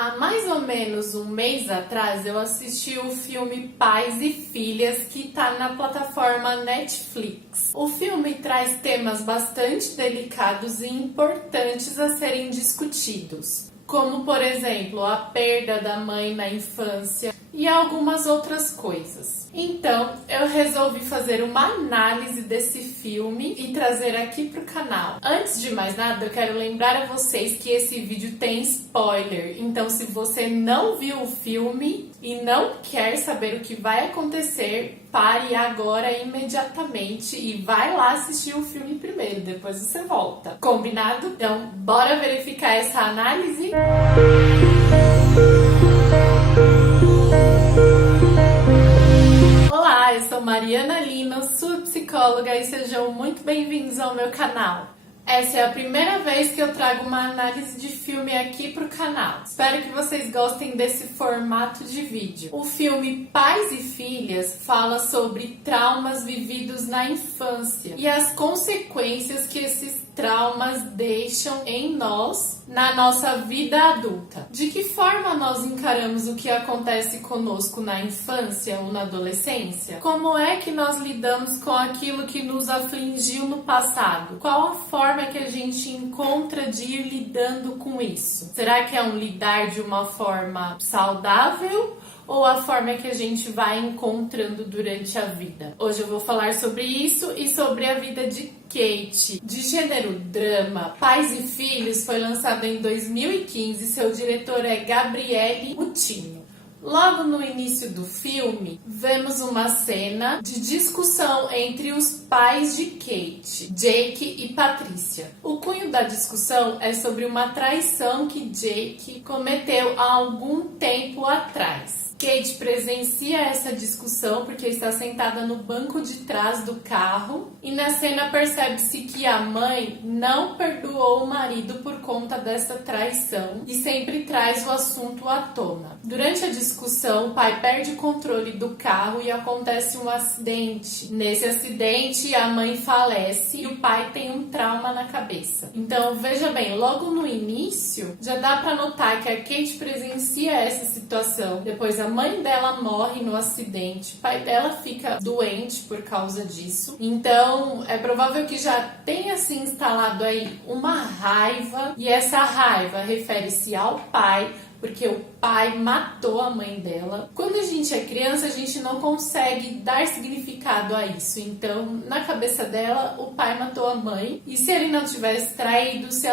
Há mais ou menos um mês atrás eu assisti o filme Pais e Filhas, que está na plataforma Netflix. O filme traz temas bastante delicados e importantes a serem discutidos, como por exemplo a perda da mãe na infância e algumas outras coisas. Então eu resolvi fazer uma análise desse filme e trazer aqui pro canal. Antes de mais nada, eu quero lembrar a vocês que esse vídeo tem spoiler, então se você não viu o filme e não quer saber o que vai acontecer, pare agora imediatamente e vai lá assistir o filme primeiro, depois você volta. Combinado? Então bora verificar essa análise? Olá, eu sou Mariana Lino, sua psicóloga, e sejam muito bem-vindos ao meu canal. Essa é a primeira vez que eu trago uma análise de filme aqui pro canal. Espero que vocês gostem desse formato de vídeo. O filme Pais e Filhas fala sobre traumas vividos na infância e as consequências que esses traumas deixam em nós na nossa vida adulta. De que forma nós encaramos o que acontece conosco na infância ou na adolescência? Como é que nós lidamos com aquilo que nos afligiu no passado? Qual a forma que a gente encontra de ir lidando com isso? Será que é um lidar de uma forma saudável? Ou a forma que a gente vai encontrando durante a vida? Hoje eu vou falar sobre isso e sobre a vida de Kate. De gênero drama, Pais e Filhos foi lançado em 2015, seu diretor é Gabriele Muttino. Logo no início do filme, vemos uma cena de discussão entre os pais de Kate, Jake e Patrícia. O cunho da discussão é sobre uma traição que Jake cometeu há algum tempo atrás. Kate presencia essa discussão porque está sentada no banco de trás do carro e na cena percebe-se que a mãe não perdoou o marido por conta dessa traição e sempre traz o assunto à tona. Durante a discussão, o pai perde o controle do carro e acontece um acidente. Nesse acidente, a mãe falece e o pai tem um trauma na cabeça. Então, veja bem, logo no início, já dá para notar que a Kate presencia essa situação. Depois a mãe dela morre no acidente, o pai dela fica doente por causa disso. Então, é provável que já tenha se instalado aí uma raiva, e essa raiva refere-se ao pai, porque o pai matou a mãe dela. Quando a gente é criança, a gente não consegue dar significado a isso. Então, na cabeça dela, o pai matou a mãe. E se ele não tivesse traído, se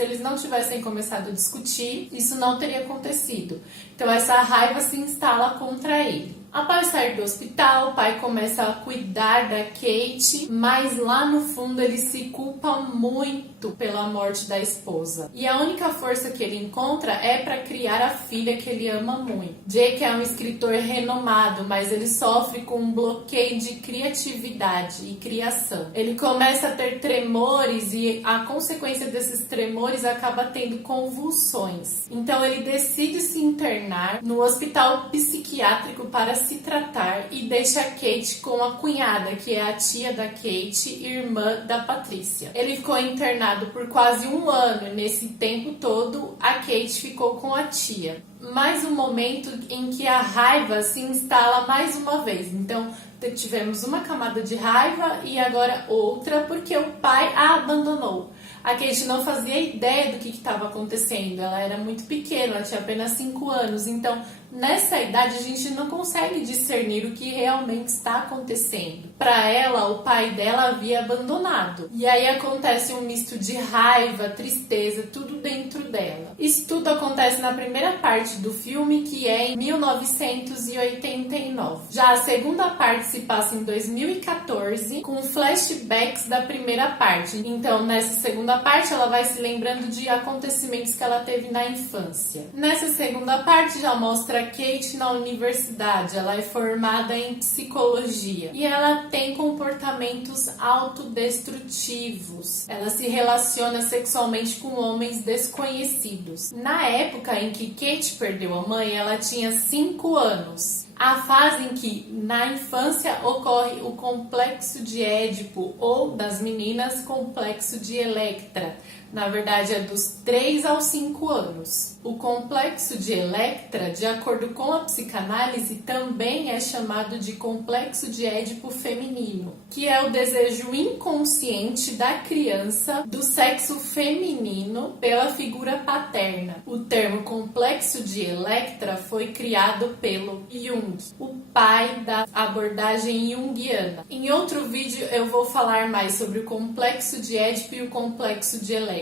eles não tivessem começado a discutir, isso não teria acontecido. Então, essa raiva se instala contra ele. Após sair do hospital, o pai começa a cuidar da Kate, mas lá no fundo ele se culpa muito pela morte da esposa. E a única força que ele encontra é para criar a filha que ele ama muito. Jake é um escritor renomado, mas ele sofre com um bloqueio de criatividade e criação. Ele começa a ter tremores e a consequência desses tremores acaba tendo convulsões. Então ele decide se internar no hospital psiquiátrico para se tratar e deixa a Kate com a cunhada, que é a tia da Kate, irmã da Patrícia. Ele ficou internado por quase um ano e nesse tempo todo a Kate ficou com a tia. Mais um momento em que a raiva se instala mais uma vez. Então tivemos uma camada de raiva e agora outra porque o pai a abandonou. A Kate não fazia ideia do que estava acontecendo, ela era muito pequena, ela tinha apenas 5 anos, então nessa idade a gente não consegue discernir o que realmente está acontecendo. Para ela, o pai dela havia abandonado, e aí acontece um misto de raiva, tristeza, tudo dentro dela. Isso tudo acontece na primeira parte do filme, que é em 1989. Já a segunda parte se passa em 2014, com flashbacks da primeira parte. Então, nessa segunda parte, ela vai se lembrando de acontecimentos que ela teve na infância. Nessa segunda parte, já mostra a Kate na universidade. Ela é formada em psicologia e ela tem comportamentos autodestrutivos. Ela se relaciona sexualmente com homens desconhecidos. Na época em que Kate perdeu a mãe, ela tinha 5 anos. A fase em que na infância ocorre o complexo de Édipo ou das meninas complexo de Electra. Na verdade é dos 3 aos 5 anos. O complexo de Electra, de acordo com a psicanálise, também é chamado de complexo de Édipo feminino, que é o desejo inconsciente da criança do sexo feminino pela figura paterna. O termo complexo de Electra foi criado pelo Jung, o pai da abordagem junguiana. Em outro vídeo eu vou falar mais sobre o complexo de Édipo e o complexo de Electra,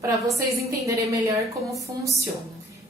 para vocês entenderem melhor como funciona.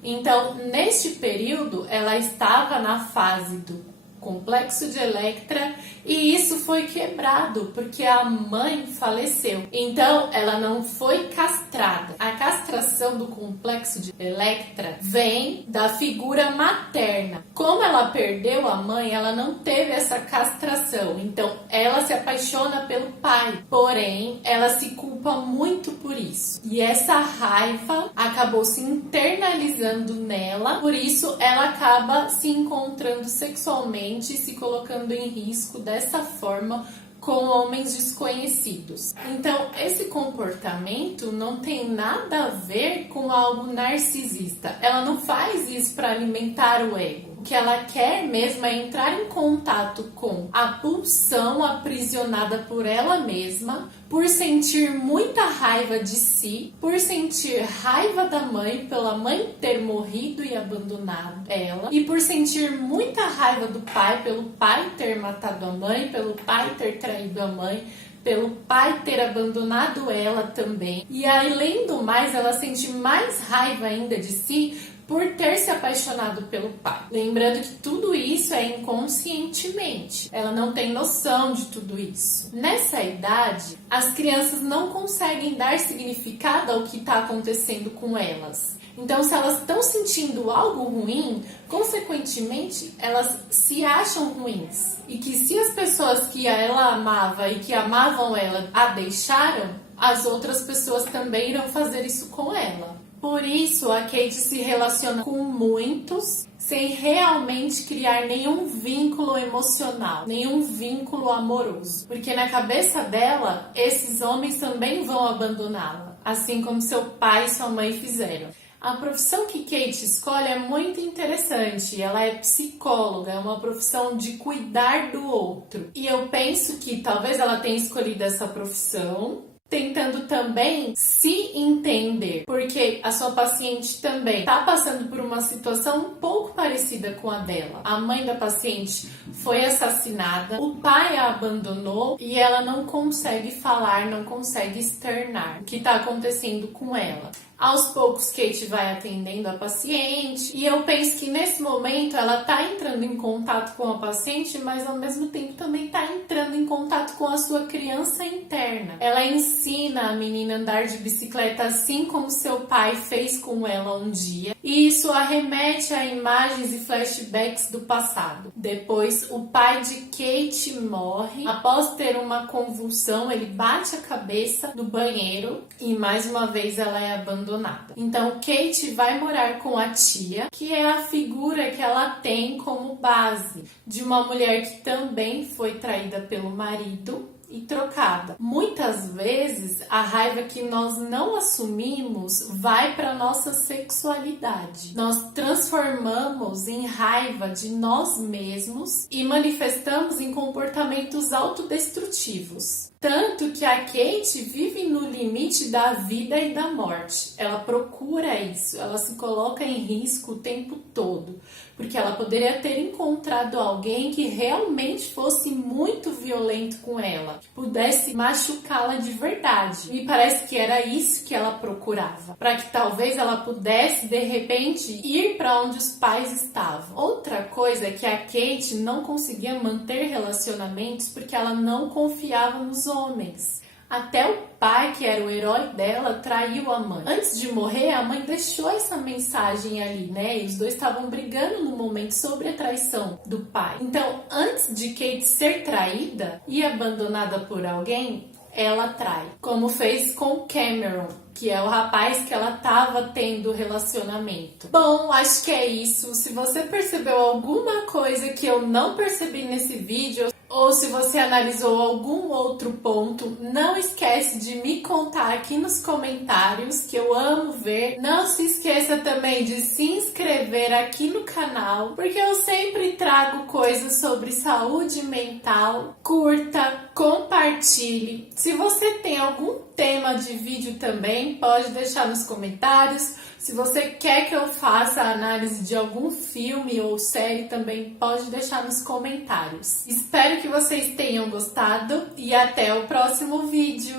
Então, neste período, ela estava na fase do complexo de Electra e isso foi quebrado porque a mãe faleceu. Então, ela não foi castrada. A castração do complexo de Electra vem da figura materna. Como ela perdeu a mãe, ela não teve essa castração. Então, ela se apaixona pelo pai. Porém, ela se culpa muito por isso. E essa raiva acabou se internalizando nela. Por isso, ela acaba se encontrando sexualmente, se colocando em risco dessa forma com homens desconhecidos. Então, esse comportamento não tem nada a ver com algo narcisista. Ela não faz isso para alimentar o ego. O que ela quer mesmo é entrar em contato com a pulsão aprisionada por ela mesma, por sentir muita raiva de si, por sentir raiva da mãe, pela mãe ter morrido e abandonado ela, e por sentir muita raiva do pai, pelo pai ter matado a mãe, pelo pai ter traído a mãe, pelo pai ter abandonado ela também. E além do mais, ela sente mais raiva ainda de si por ter se apaixonado pelo pai. Lembrando que tudo isso é inconscientemente. Ela não tem noção de tudo isso. Nessa idade, as crianças não conseguem dar significado ao que está acontecendo com elas. Então, se elas estão sentindo algo ruim, consequentemente, elas se acham ruins. E que se as pessoas que ela amava e que amavam ela a deixaram, as outras pessoas também irão fazer isso com ela. Por isso, a Kate se relaciona com muitos sem realmente criar nenhum vínculo emocional, nenhum vínculo amoroso. Porque na cabeça dela, esses homens também vão abandoná-la, assim como seu pai e sua mãe fizeram. A profissão que Kate escolhe é muito interessante. Ela é psicóloga, é uma profissão de cuidar do outro. E eu penso que talvez ela tenha escolhido essa profissão tentando também se entender, porque a sua paciente também está passando por uma situação um pouco parecida com a dela. A mãe da paciente foi assassinada, o pai a abandonou e ela não consegue falar, não consegue externar o que está acontecendo com ela. Aos poucos, Kate vai atendendo a paciente e eu penso que nesse momento ela tá entrando em contato com a paciente, mas ao mesmo tempo também tá entrando em contato com a sua criança interna. Ela ensina a menina a andar de bicicleta assim como seu pai fez com ela um dia, e isso arremete a imagens e flashbacks do passado. Depois, o pai de Kate morre. Após ter uma convulsão, ele bate a cabeça no banheiro e mais uma vez ela é abandonada. Então, Kate vai morar com a tia, que é a figura que ela tem como base de uma mulher que também foi traída pelo marido e trocada. Muitas vezes, a raiva que nós não assumimos vai para nossa sexualidade. Nós transformamos em raiva de nós mesmos e manifestamos em comportamentos autodestrutivos. Tanto que a Kate vive no limite da vida e da morte. Ela procura isso, ela se coloca em risco o tempo todo, porque ela poderia ter encontrado alguém que realmente fosse muito violento com ela, que pudesse machucá-la de verdade. Me parece que era isso que ela procurava, para que talvez ela pudesse, de repente, ir para onde os pais estavam. Outra coisa é que a Kate não conseguia manter relacionamentos porque ela não confiava nos homens. Até o pai, que era o herói dela, traiu a mãe. Antes de morrer, a mãe deixou essa mensagem ali, né? E os dois estavam brigando no momento sobre a traição do pai. Então, antes de Kate ser traída e abandonada por alguém, ela trai, como fez com Cameron. que é o rapaz que ela tava tendo relacionamento. Bom, acho que é isso. Se você percebeu alguma coisa que eu não percebi nesse vídeo, ou se você analisou algum outro ponto, não esquece de me contar aqui nos comentários, que eu amo ver. Não se esqueça também de se inscrever aqui no canal, porque eu sempre trago coisas sobre saúde mental. Curta, compartilhe. Se você tem algum tema de vídeo também, pode deixar nos comentários. Se você quer que eu faça a análise de algum filme ou série, também pode deixar nos comentários. Espero que vocês tenham gostado e até o próximo vídeo!